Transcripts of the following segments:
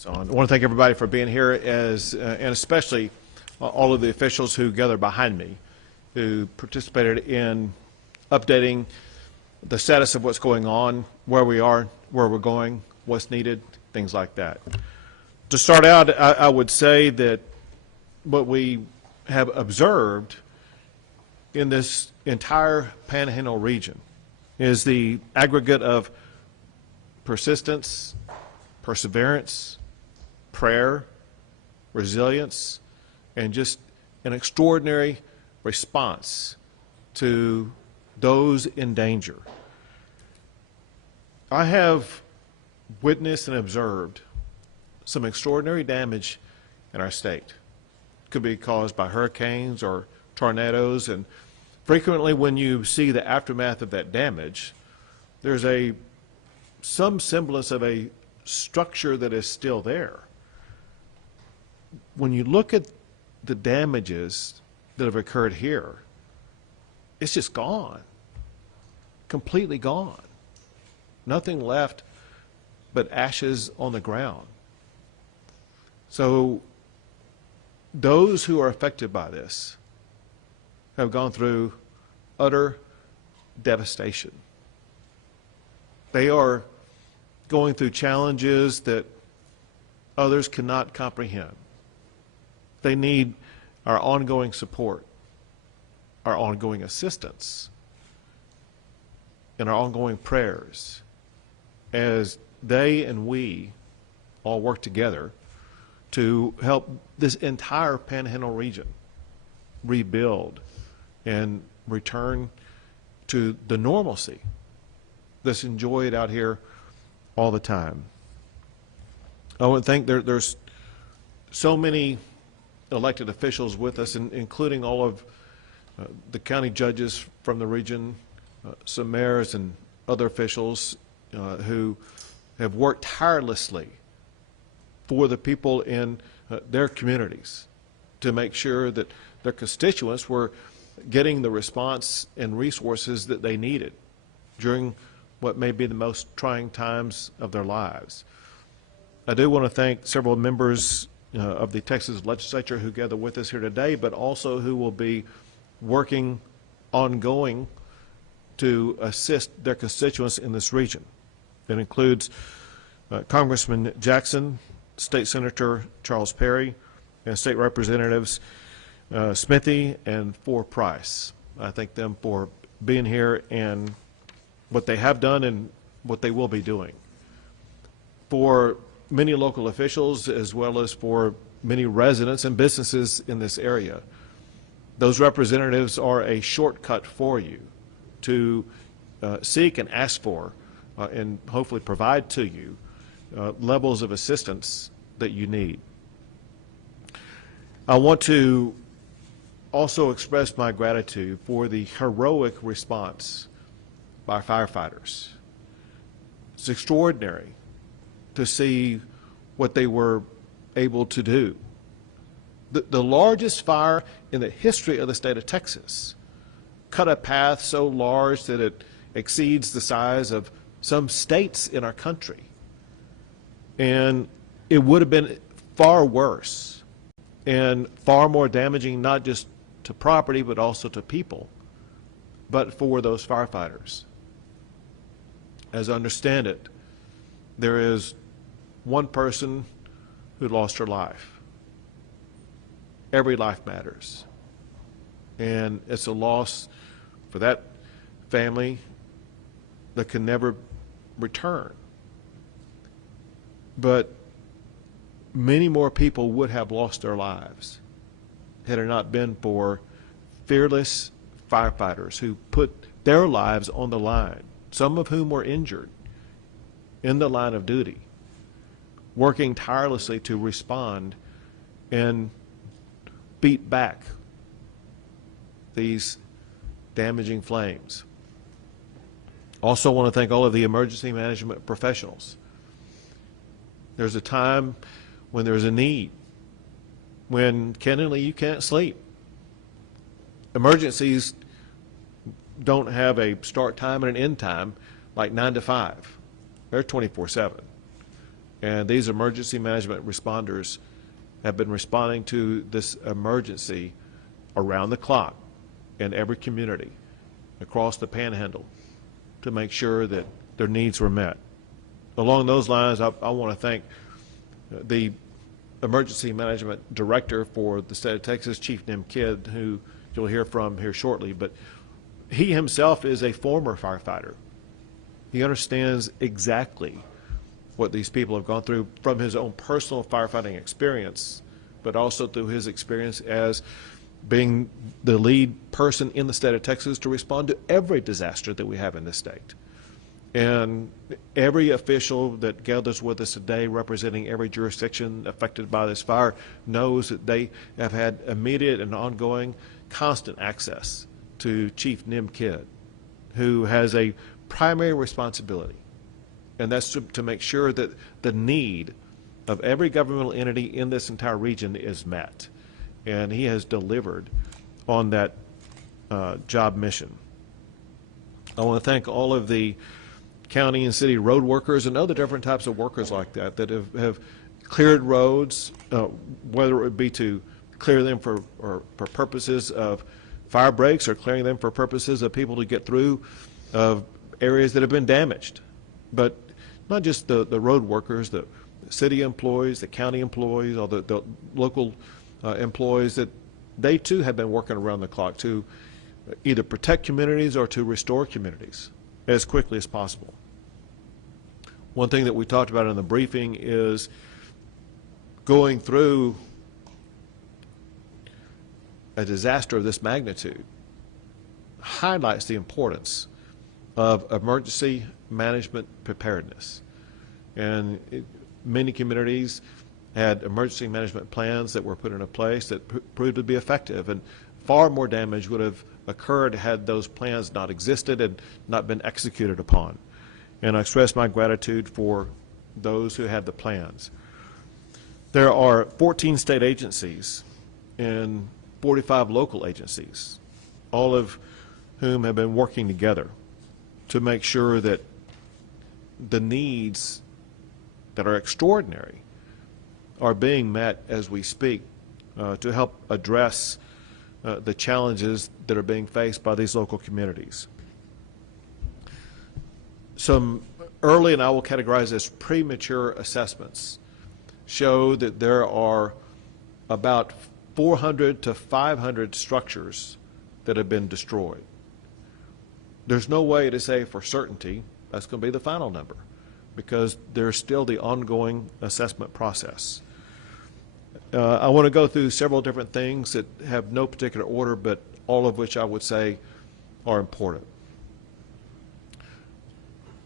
So I want to thank everybody for being here, and especially all of the officials who gathered behind me, who participated in updating the status of what's going on, where we are, where we're going, what's needed, things like that. To start out, I would say that what we have observed in this entire Panhandle region is the aggregate of persistence, perseverance, prayer, resilience, and just an extraordinary response to those in danger. I have witnessed and observed some extraordinary damage in our state. It could be caused by hurricanes or tornadoes, and frequently when you see the aftermath of that damage, there's some semblance of a structure that is still there. When you look at the damages that have occurred here, it's just gone, completely gone. Nothing left but ashes on the ground. So those who are affected by this have gone through utter devastation. They are going through challenges that others cannot comprehend. They need our ongoing support, our ongoing assistance, and our ongoing prayers as they and we all work together to help this entire Panhandle region rebuild and return to the normalcy that's enjoyed out here all the time. I would think there's so many elected officials with us, including all of the county judges from the region, some mayors and other officials who have worked tirelessly for the people in their communities to make sure that their constituents were getting the response and resources that they needed during what may be the most trying times of their lives. I do want to thank several members of the Texas legislature who gather with us here today, but also who will be working ongoing to assist their constituents in this region. That includes Congressman Jackson, State Senator Charles Perry, and State Representatives Smithy and Price. I thank them for being here and what they have done and what they will be doing. For many local officials, as well as for many residents and businesses in this area, those representatives are a shortcut for you to seek and ask for and hopefully provide to you levels of assistance that you need. I want to also express my gratitude for the heroic response by firefighters. It's extraordinary to see what they were able to do. The largest fire in the history of the state of Texas cut a path so large that it exceeds the size of some states in our country. And it would have been far worse and far more damaging, not just to property, but also to people, but for those firefighters. As I understand it, there is one person who lost her life. Every life matters. And it's a loss for that family that can never return. But many more people would have lost their lives had it not been for fearless firefighters who put their lives on the line, some of whom were injured in the line of duty, working tirelessly to respond and beat back these damaging flames. Also want to thank all of the emergency management professionals. There's a time when there's a need, when candidly you can't sleep. Emergencies don't have a start time and an end time like 9 to 5. They're 24/7. And these emergency management responders have been responding to this emergency around the clock in every community across the Panhandle to make sure that their needs were met. Along those lines, I want to thank the Emergency Management Director for the state of Texas, Chief Nim Kidd, who you'll hear from here shortly, but he himself is a former firefighter. He understands exactly what these people have gone through from his own personal firefighting experience, but also through his experience as being the lead person in the state of Texas to respond to every disaster that we have in this state. And every official that gathers with us today representing every jurisdiction affected by this fire knows that they have had immediate and ongoing constant access to Chief Nim Kidd, who has a primary responsibility, and that's to make sure that the need of every governmental entity in this entire region is met. And he has delivered on that job mission. I want to thank all of the county and city road workers and other different types of workers like that that have cleared roads, whether it would be to clear them for purposes of fire breaks or clearing them for purposes of people to get through areas that have been damaged. But not just the road workers, the city employees, the county employees, or the local employees, that they too have been working around the clock to either protect communities or to restore communities as quickly as possible. One thing that we talked about in the briefing is going through a disaster of this magnitude highlights the importance of emergency management preparedness. And many communities had emergency management plans that were put into place that proved to be effective, and far more damage would have occurred had those plans not existed and not been executed upon. And I express my gratitude for those who had the plans. There are 14 state agencies and 45 local agencies, all of whom have been working together to make sure that the needs that are extraordinary are being met as we speak to help address the challenges that are being faced by these local communities. Some early, and I will categorize as premature assessments, show that there are about 400 to 500 structures that have been destroyed. There's no way to say for certainty that's going to be the final number, because there's still the ongoing assessment process. I want to go through several different things that have no particular order, but all of which I would say are important.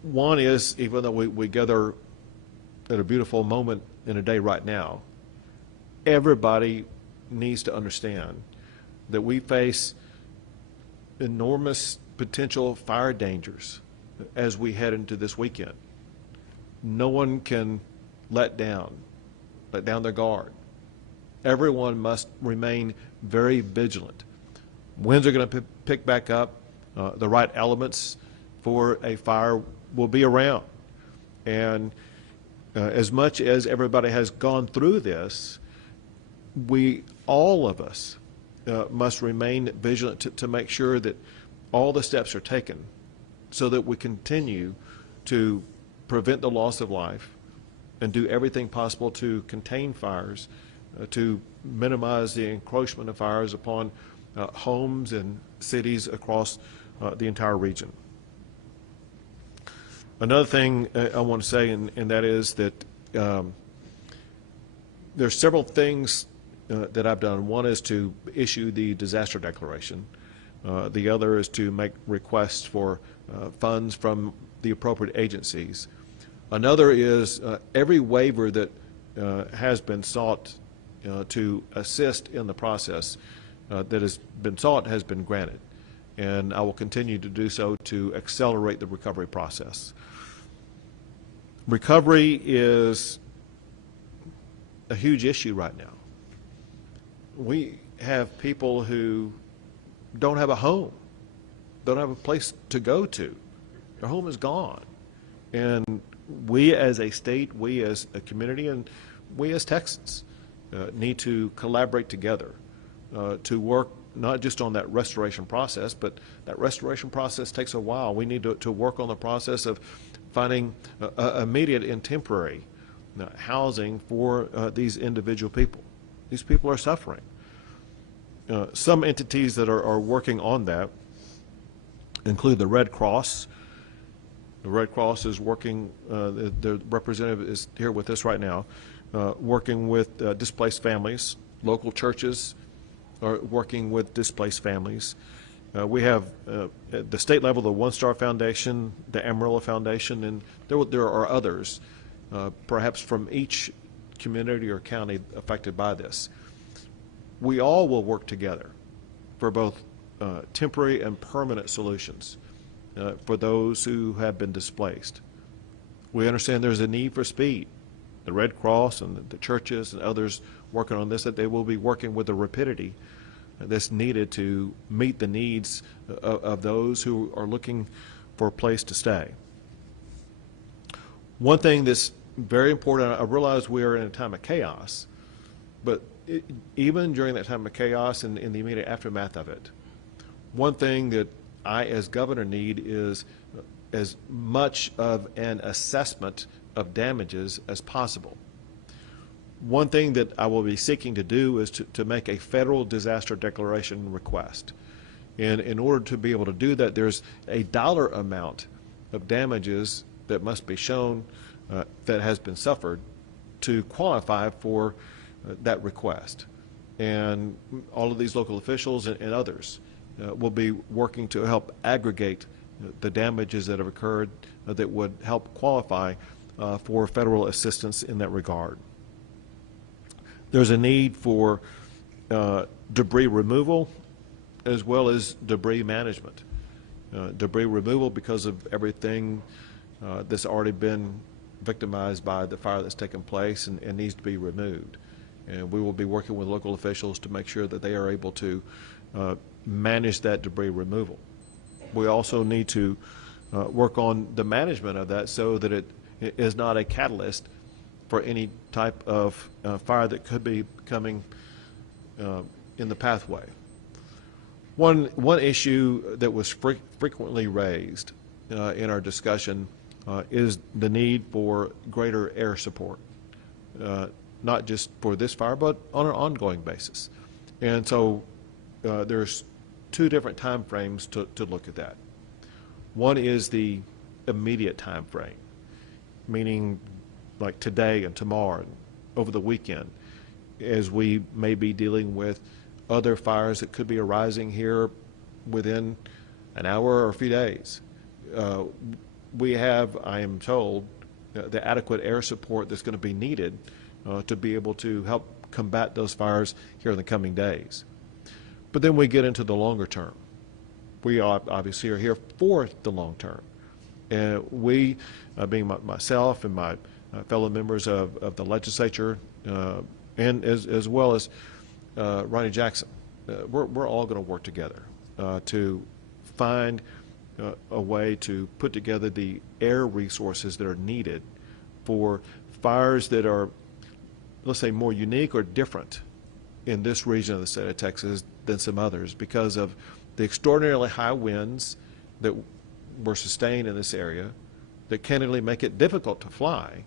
One is, even though we gather at a beautiful moment in a day right now, everybody needs to understand that we face enormous potential fire dangers as we head into this weekend. No one can let down their guard. Everyone must remain very vigilant. Winds are going to pick back up. The right elements for a fire will be around. And as much as everybody has gone through this, all of us must remain vigilant to make sure that all the steps are taken so that we continue to prevent the loss of life and do everything possible to contain fires, to minimize the encroachment of fires upon homes and cities across the entire region. Another thing I want to say, and that is that there's several things that I've done. One is to issue the disaster declaration. The other is to make requests for funds from the appropriate agencies. Another is every waiver that has been sought to assist in the process that has been sought has been granted. And I will continue to do so to accelerate the recovery process. Recovery is a huge issue right now. We have people who don't have a home, don't have a place to go to. Their home is gone. And we as a state, we as a community, and we as Texans need to collaborate together to work not just on that restoration process, but that restoration process takes a while. We need to work on the process of finding immediate and temporary housing for these individual people. These people are suffering. Some entities that are working on that include the Red Cross. The Red Cross is working, their representative is here with us right now, working with displaced families. Local churches are working with displaced families. We have at the state level the One Star Foundation, the Amarillo Foundation, and there are others, perhaps from each community or county affected by this. We all will work together for both temporary and permanent solutions for those who have been displaced. We understand there's a need for speed. The Red Cross and the churches and others working on this, that they will be working with the rapidity that's needed to meet the needs of those who are looking for a place to stay. One thing that's very important, I realize we are in a time of chaos, but even during that time of chaos and in the immediate aftermath of it, one thing that I as governor need is as much of an assessment of damages as possible. One thing that I will be seeking to do is to make a federal disaster declaration request. And in order to be able to do that, there's a dollar amount of damages that must be shown that has been suffered to qualify for that request. And all of these local officials and others will be working to help aggregate the damages that have occurred that would help qualify for federal assistance in that regard. There's a need for debris removal as well as debris management. Debris removal because of everything that's already been victimized by the fire that's taken place and needs to be removed. And we will be working with local officials to make sure that they are able to manage that debris removal. We also need to work on the management of that so that it is not a catalyst for any type of fire that could be coming in the pathway. One issue that was frequently raised in our discussion is the need for greater air support, not just for this fire, but on an ongoing basis. And so there's two different time frames to look at that. One is the immediate time frame, meaning like today and tomorrow and over the weekend, as we may be dealing with other fires that could be arising here within an hour or a few days. We have, I am told, the adequate air support that's going to be needed to be able to help combat those fires here in the coming days. But then we get into the longer term. We obviously are here for the long term. And we, being myself and my fellow members of the legislature, and as well as Ronnie Jackson, we're all going to work together to find a way to put together the air resources that are needed for fires that are, let's say, more unique or different in this region of the state of Texas than some others because of the extraordinarily high winds that were sustained in this area that candidly make it difficult to fly.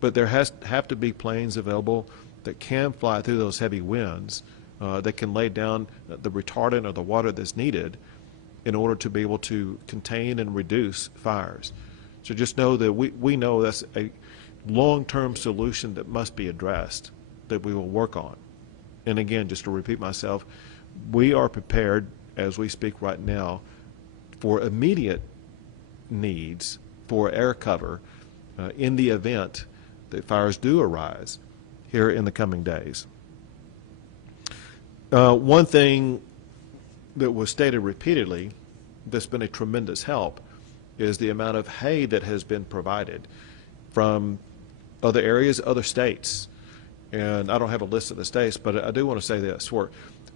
But there have to be planes available that can fly through those heavy winds, that can lay down the retardant or the water that's needed in order to be able to contain and reduce fires. So just know that we know that's a long-term solution that must be addressed, that we will work on. And again, just to repeat myself, we are prepared as we speak right now for immediate needs for air cover in the event that fires do arise here in the coming days. One thing that was stated repeatedly that's been a tremendous help is the amount of hay that has been provided from other areas, other states. And I don't have a list of the states, but I do want to say this.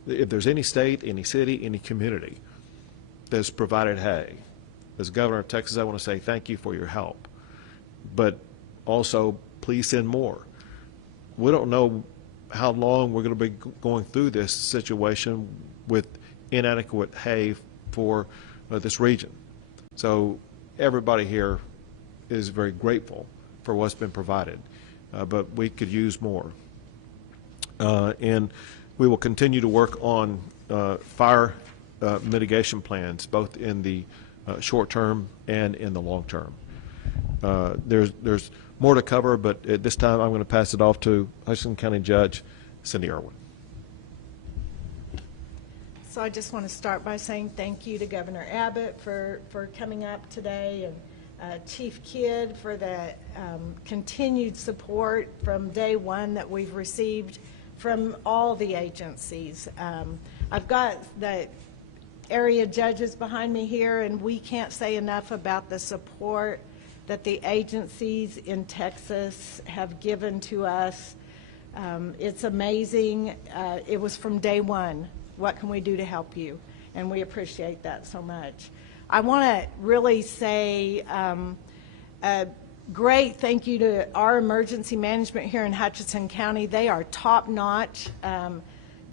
If there's any state, any city, any community that's provided hay, as governor of Texas, I want to say thank you for your help. but also please send more. We don't know how long we're going to be going through this situation with inadequate hay for this region. So everybody here is very grateful for what's been provided, but we could use more. And we will continue to work on fire mitigation plans, both in the short term and in the long term. There's more to cover, but at this time I'm going to pass it off to Hutchinson County Judge Cindy Irwin. So I just want to start by saying thank you to Governor Abbott for coming up today, and Chief Kidd for the continued support from day one that we've received from all the agencies. I've got the area judges behind me here, and we can't say enough about the support that the agencies in Texas have given to us. It's amazing. It was from day one. What can we do to help you? And we appreciate that so much. I want to really say a great thank you to our emergency management here in Hutchinson County. They are top-notch.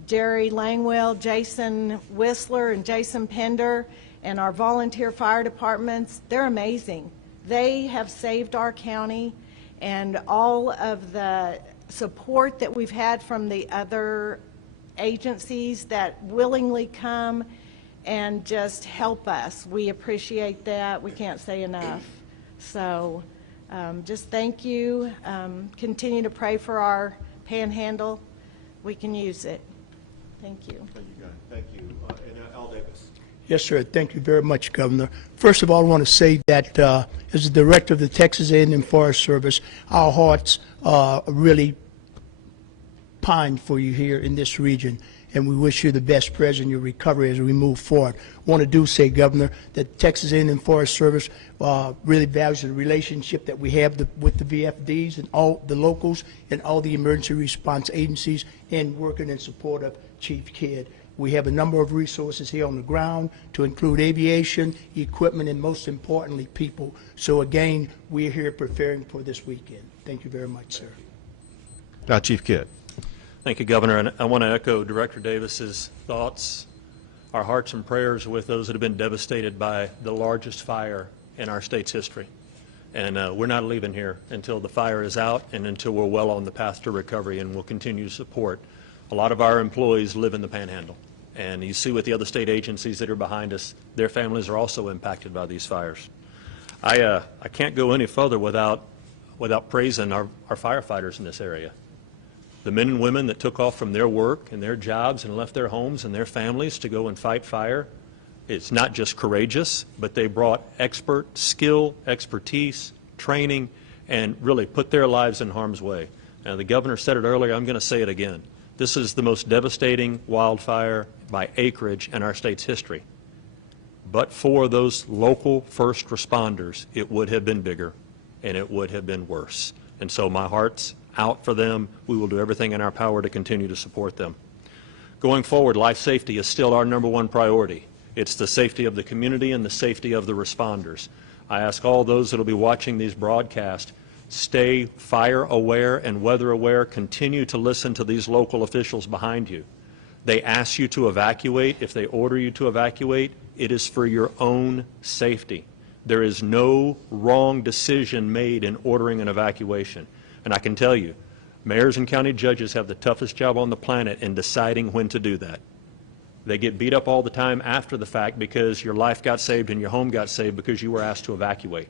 Jerry Langwell, Jason Whistler, and Jason Pender, and our volunteer fire departments, they're amazing. They have saved our county, and all of the support that we've had from the other agencies that willingly come and just help us. We appreciate that. We can't say enough. So just thank you. Continue to pray for our Panhandle. We can use it. Thank you. Thank you, guys. Thank you. And Al Davis. Yes, sir. Thank you very much, Governor. First of all, I want to say that as the director of the Texas A&M Forest Service, our hearts really pine for you here in this region, and we wish you the best present in your recovery as we move forward. I want to say, Governor, that Texas A&M Forest Service really values the relationship that we have with the VFDs and all the locals and all the emergency response agencies, and working in support of Chief Kidd. We have a number of resources here on the ground to include aviation, equipment, and most importantly, people. So again, we're here preparing for this weekend. Thank you very much, sir. Now, Chief Kidd. Thank you, Governor. And I want to echo Director Davis's thoughts. Our hearts and prayers are with those that have been devastated by the largest fire in our state's history. And we're not leaving here until the fire is out and until we're well on the path to recovery, and we'll continue to support. A lot of our employees live in the Panhandle. And you see with the other state agencies that are behind us, their families are also impacted by these fires. I can't go any further without praising our firefighters in this area. The men and women that took off from their work and their jobs and left their homes and their families to go and fight fire, it's not just courageous, but they brought expert skill, expertise, training, and really put their lives in harm's way. Now, the governor said it earlier, I'm going to say it again. This is the most devastating wildfire by acreage in our state's history. But for those local first responders, it would have been bigger and it would have been worse. And so my heart's out for them. We will do everything in our power to continue to support them. Going forward, life safety is still our #1 priority. It's the safety of the community and the safety of the responders. I ask all those that will be watching these broadcasts, stay fire aware and weather aware. Continue to listen to these local officials behind you. They ask you to evacuate. If they order you to evacuate, it is for your own safety. There is no wrong decision made in ordering an evacuation. And I can tell you, mayors and county judges have the toughest job on the planet in deciding when to do that. They get beat up all the time after the fact because your life got saved and your home got saved because you were asked to evacuate.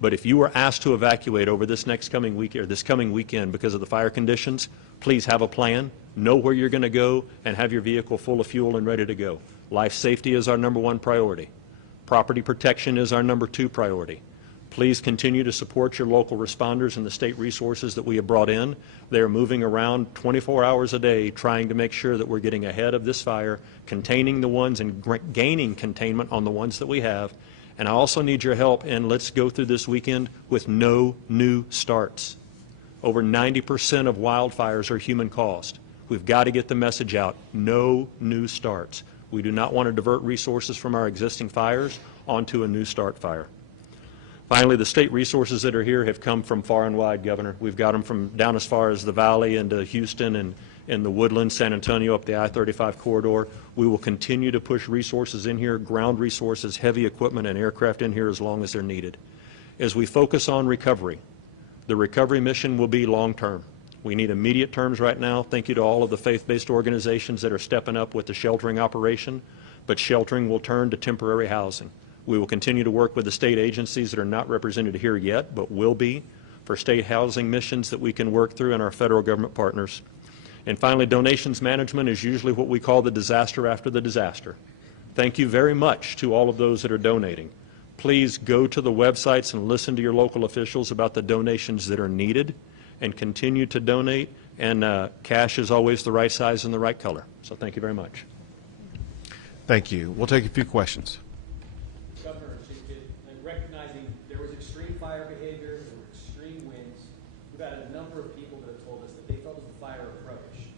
But if you were asked to evacuate over this coming weekend because of the fire conditions, please have a plan, know where you're going to go, and have your vehicle full of fuel and ready to go. Life safety is our #1 priority. Property protection is our #2 priority. Please continue to support your local responders and the state resources that we have brought in. They are moving around 24 hours a day trying to make sure that we're getting ahead of this fire, containing the ones and gaining containment on the ones that we have. And I also need your help, and let's go through this weekend with no new starts. Over 90% of wildfires are human caused. We've got to get the message out, no new starts. We do not want to divert resources from our existing fires onto a new start fire. Finally, the state resources that are here have come from far and wide, Governor. We've got them from down as far as the Valley into Houston and in the Woodlands, San Antonio, up the I-35 corridor. We will continue to push resources in here, ground resources, heavy equipment, and aircraft in here as long as they're needed. As we focus on recovery, the recovery mission will be long-term. We need immediate terms right now. Thank you to all of the faith-based organizations that are stepping up with the sheltering operation, but sheltering will turn to temporary housing. We will continue to work with the state agencies that are not represented here yet, but will be, for state housing missions that we can work through, and our federal government partners. And finally, donations management is usually what we call the disaster after the disaster. Thank you very much to all of those that are donating. Please go to the websites and listen to your local officials about the donations that are needed, and continue to donate. And cash is always the right size and the right color. So thank you very much. Thank you. We'll take a few questions. Governor, and recognizing there was extreme fire behavior, there were extreme winds, we've had a number of people that have told us that they felt as the fire approached,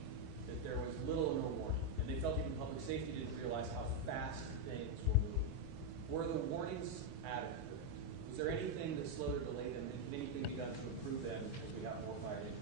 that there was little or no warning, and they felt even public safety didn't realize how fast things were moving. Were the warnings adequate? Was there anything that slowed or delayed them, and can anything be done to improve them as we have more fire incidents?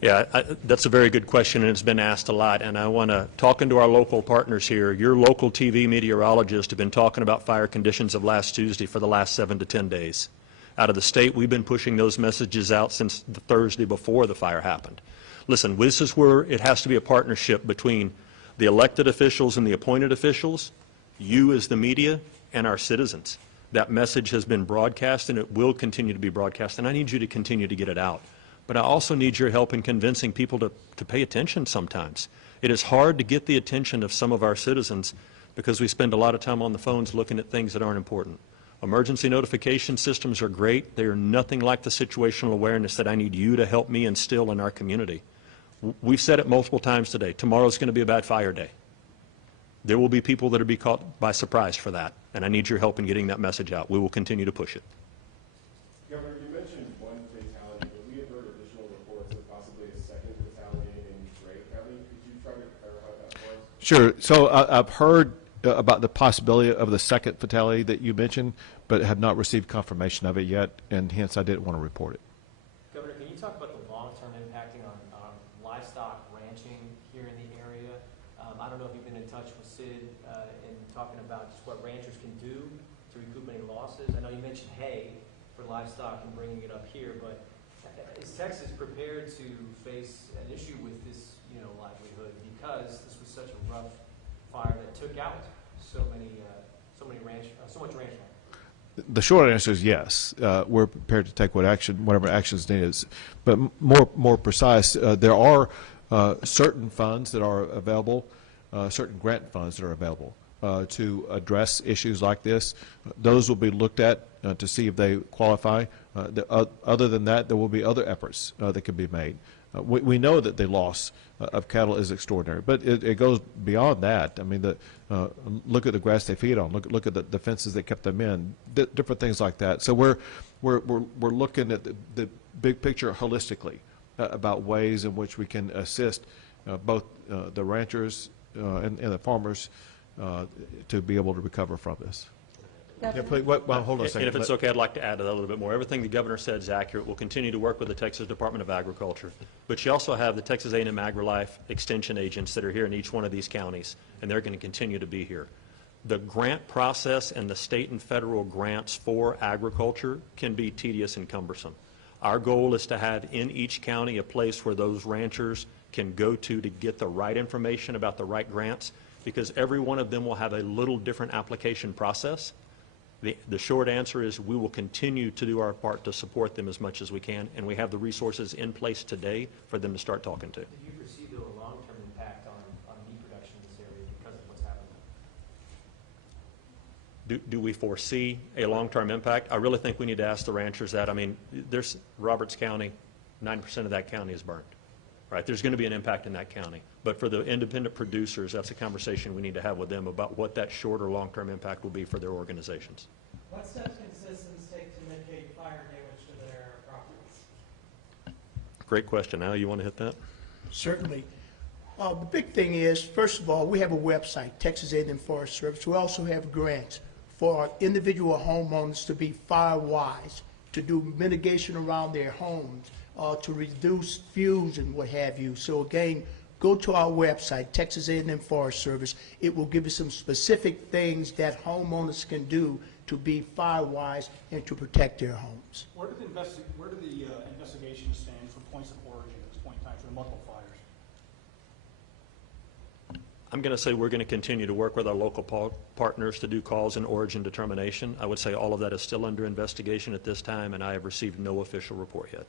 Yeah, that's a very good question, and it's been asked a lot. And I want to, talking to our local partners here, your local TV meteorologists have been talking about fire conditions of last Tuesday for the last 7 to 10 days. Out of the state, we've been pushing those messages out since the Thursday before the fire happened. Listen, this is where it has to be a partnership between the elected officials and the appointed officials, you as the media, and our citizens. That message has been broadcast, and it will continue to be broadcast, and I need you to continue to get it out. But I also need your help in convincing people to pay attention sometimes. It is hard to get the attention of some of our citizens because we spend a lot of time on the phones looking at things that aren't important. Emergency notification systems are great. They are nothing like the situational awareness that I need you to help me instill in our community. We've said it multiple times today. Tomorrow's going to be a bad fire day. There will be people that will be caught by surprise for that, and I need your help in getting that message out. We will continue to push it. Governor, you mentioned one fatality, but we have heard additional reports of possibly a second fatality in Gray County. Could you try to clarify that for us? Sure. So I've heard about the possibility of the second fatality that you mentioned, but have not received confirmation of it yet, and hence I didn't want to report it. Governor, can you talk about the long-term impacting on livestock ranching here in the area? I don't know if you've been in touch with Sid in talking about just what ranchers can do to recoup any losses. I know you mentioned hay for livestock and bringing it up here, but is Texas prepared to face an issue with this, livelihood, because this was such a rough fire that took out so much ranch land? The short answer is yes. We're prepared to take whatever actions needed. But more precise, there are certain funds that are available, certain grant funds that are available to address issues like this. Those will be looked at to see if they qualify. Other than that, there will be other efforts that can be made. We know that the loss of cattle is extraordinary, but it goes beyond that. I mean, look at the grass they feed on. Look at the fences that kept them in. Different things like that. So we're looking at the big picture holistically about ways in which we can assist both the ranchers and the farmers to be able to recover from this. Yeah, please, hold on a second. And if it's okay, I'd like to add to that a little bit more. Everything the governor said is accurate. We'll continue to work with the Texas Department of Agriculture. But you also have the Texas A&M AgriLife Extension agents that are here in each one of these counties, and they're going to continue to be here. The grant process and the state and federal grants for agriculture can be tedious and cumbersome. Our goal is to have in each county a place where those ranchers can go to get the right information about the right grants, because every one of them will have a little different application process. The short answer is we will continue to do our part to support them as much as we can, and we have the resources in place today for them to start talking to. Do you foresee, though, a long-term impact on meat production in this area because of what's happening? Do we foresee a long-term impact? I really think we need to ask the ranchers that. I mean, there's Roberts County, 90% of that county is burned. Right? There's going to be an impact in that county. But for the independent producers, that's a conversation we need to have with them about what that short or long-term impact will be for their organizations. What steps can citizens take to mitigate fire damage to their properties? Great question. Al, you want to hit that? Certainly. The big thing is, first of all, we have a website, Texas A&M Forest Service. We also have grants, for individual homeowners to be fire wise, to do mitigation around their homes, to reduce fuels and what have you. So again, go to our website, Texas A&M Forest Service. It will give you some specific things that homeowners can do to be fire wise and to protect their homes. Where do the investigations stand for points of origin at this point in time for the multiple fires? I'm going to say we're going to continue to work with our local partners to do cause and origin determination. I would say all of that is still under investigation at this time, and I have received no official report yet.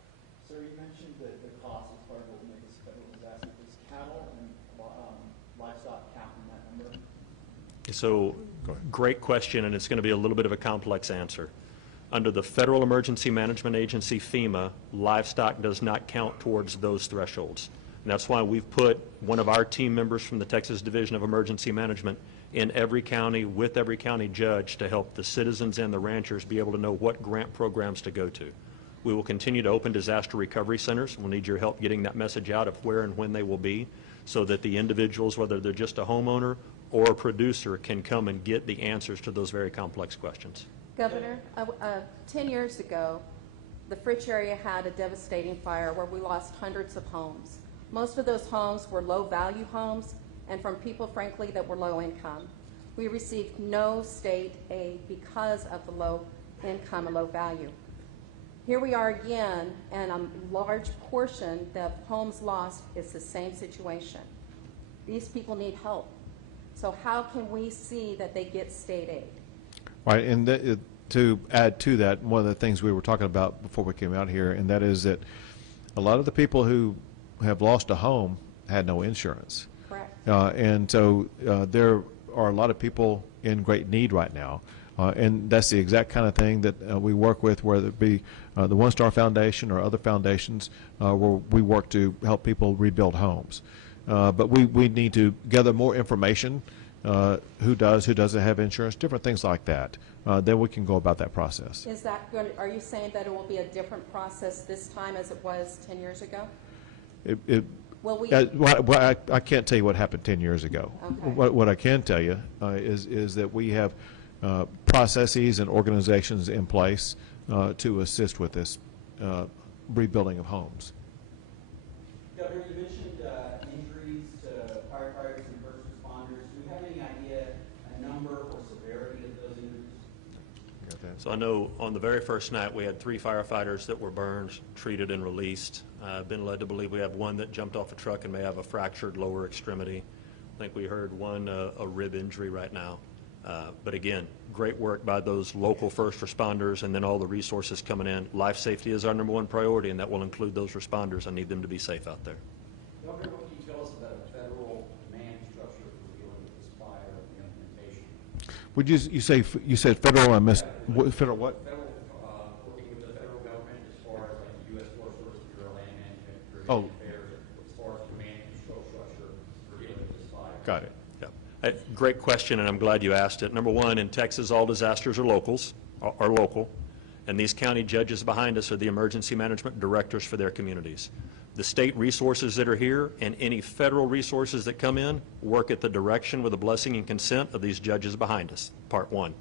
Sir, you mentioned that the cost is part of what will make this federal disaster. Does cattle and livestock count in that number? So, great question, and it's going to be a little bit of a complex answer. Under the Federal Emergency Management Agency, FEMA, livestock does not count towards those thresholds. And that's why we've put one of our team members from the Texas Division of Emergency Management in every county with every county judge to help the citizens and the ranchers be able to know what grant programs to go to. We will continue to open disaster recovery centers. We'll need your help getting that message out of where and when they will be so that the individuals, whether they're just a homeowner or a producer, can come and get the answers to those very complex questions. Governor, 10 years ago, the Fritch area had a devastating fire where we lost hundreds of homes. Most of those homes were low-value homes and from people, frankly, that were low income. We received no state aid because of the low income and low value. Here we are again, and a large portion of homes lost is the same situation. These people need help. So how can we see that they get state aid? Right, and to add to that, one of the things we were talking about before we came out here, and that is that a lot of the people who have lost a home had no insurance. Correct. And so there are a lot of people in great need right now. And that's the exact kind of thing that we work with, whether it be the One Star Foundation or other foundations, where we work to help people rebuild homes. But we need to gather more information, who does, who doesn't have insurance, different things like that. Then we can go about that process. Is that good? Are you saying that it will be a different process this time as it was 10 years ago? Well, I can't tell you what happened 10 years ago. Okay. What I can tell you is that we have processes and organizations in place to assist with this rebuilding of homes. Governor, you mentioned injuries to firefighters and first responders. Do we have any idea, a number or severity of those injuries? So I know on the very first night we had 3 firefighters that were burned, treated, and released. I've been led to believe we have one that jumped off a truck and may have a fractured lower extremity. I think we heard one a rib injury right now. But again, great work by those local first responders and then all the resources coming in. Life safety is our #1 priority, and that will include those responders. I need them to be safe out there. Governor, what can you tell us about a federal command structure for dealing with this fire and implementation? Would you said federal? I missed federal what? Federal, working with the federal government as far as like the U.S. Forest Service, Bureau of Land Management, Bureau of Affairs, as far as command and control structure for dealing with this fire. Got it. Great question, and I'm glad you asked it. #1, in Texas, all disasters are local, and these county judges behind us are the emergency management directors for their communities. The state resources that are here and any federal resources that come in work at the direction with the blessing and consent of these judges behind us, part 1.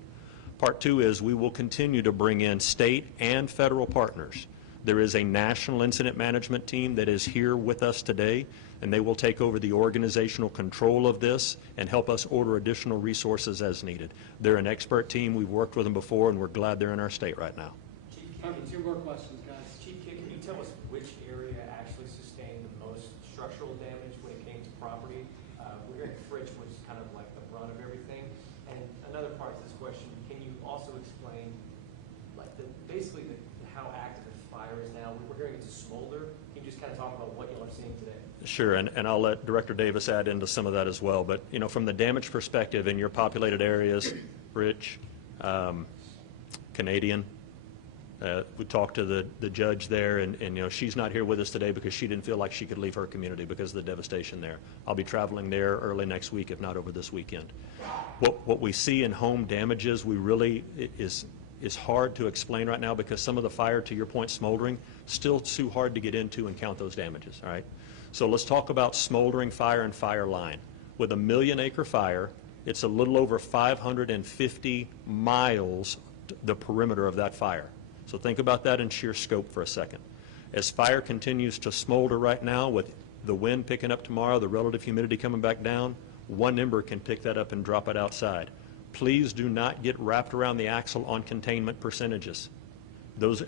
Part 2 is we will continue to bring in state and federal partners. There is a national incident management team that is here with us today, and they will take over the organizational control of this and help us order additional resources as needed. They're an expert team. We've worked with them before, and we're glad they're in our state right now. Chief Kidd, 2 more questions, guys. Chief Kidd, can you tell us which area actually sustained the most structural damage when it came to property? We're hearing Fritch was kind of like the brunt of everything. And another part to this question, can you also explain like basically how active the fire is now? We're hearing it's a smolder. Can you just kind of talk about what y'all are seeing today? Sure, and I'll let Director Davis add into some of that as well. But, you know, from the damage perspective in your populated areas, Rich, Canadian, we talked to the judge there, and, you know, she's not here with us today because she didn't feel like she could leave her community because of the devastation there. I'll be traveling there early next week, if not over this weekend. What we see in home damages, we really is hard to explain right now because some of the fire, to your point, smoldering, still too hard to get into and count those damages, all right? So let's talk about smoldering fire and fire line. With a 1 million acre fire, It's a little over 550 miles, the perimeter of that fire. So think about that in sheer scope for a second. As fire continues to smolder right now, with the wind picking up tomorrow, the relative humidity coming back down, one ember can pick that up and drop it outside. Please do not get wrapped around the axle on containment percentages.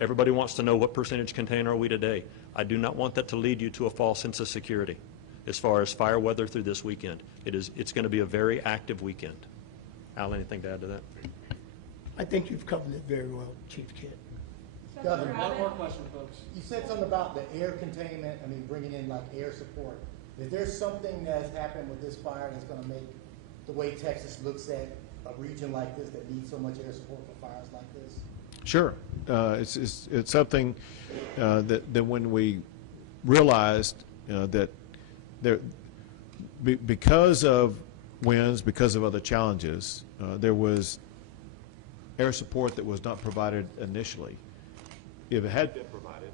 Everybody wants to know what percentage contained are we today. I do not want that to lead you to a false sense of security as far as fire weather through this weekend. It's going to be a very active weekend. Al, anything to add to that? I think you've covered it very well, Chief Kidd. Governor, One more question, folks. you said something about the air containment, I mean, bringing in like air support. Is there something that's happened with this fire that's gonna make the way Texas looks at a region like this that needs so much air support for fires like this? Sure. It's something that when we realized that because of winds, because of other challenges, there was air support that was not provided initially. If it had been provided,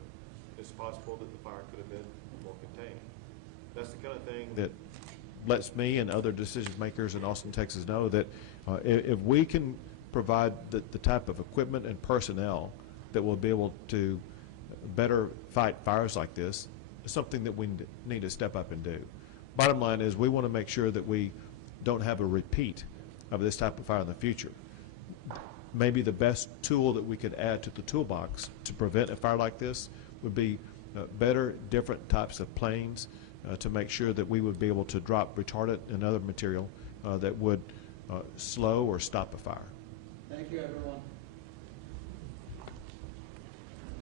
it's possible that the fire could have been more contained. That's the kind of thing that lets me and other decision makers in Austin, Texas know that if we can provide the type of equipment and personnel that will be able to better fight fires like this, it's something that we need to step up and do. Bottom line is we want to make sure that we don't have a repeat of this type of fire in the future. Maybe the best tool that we could add to the toolbox to prevent a fire like this would be better, different types of planes to make sure that we would be able to drop retardant and other material that would slow or stop a fire. Thank you, everyone.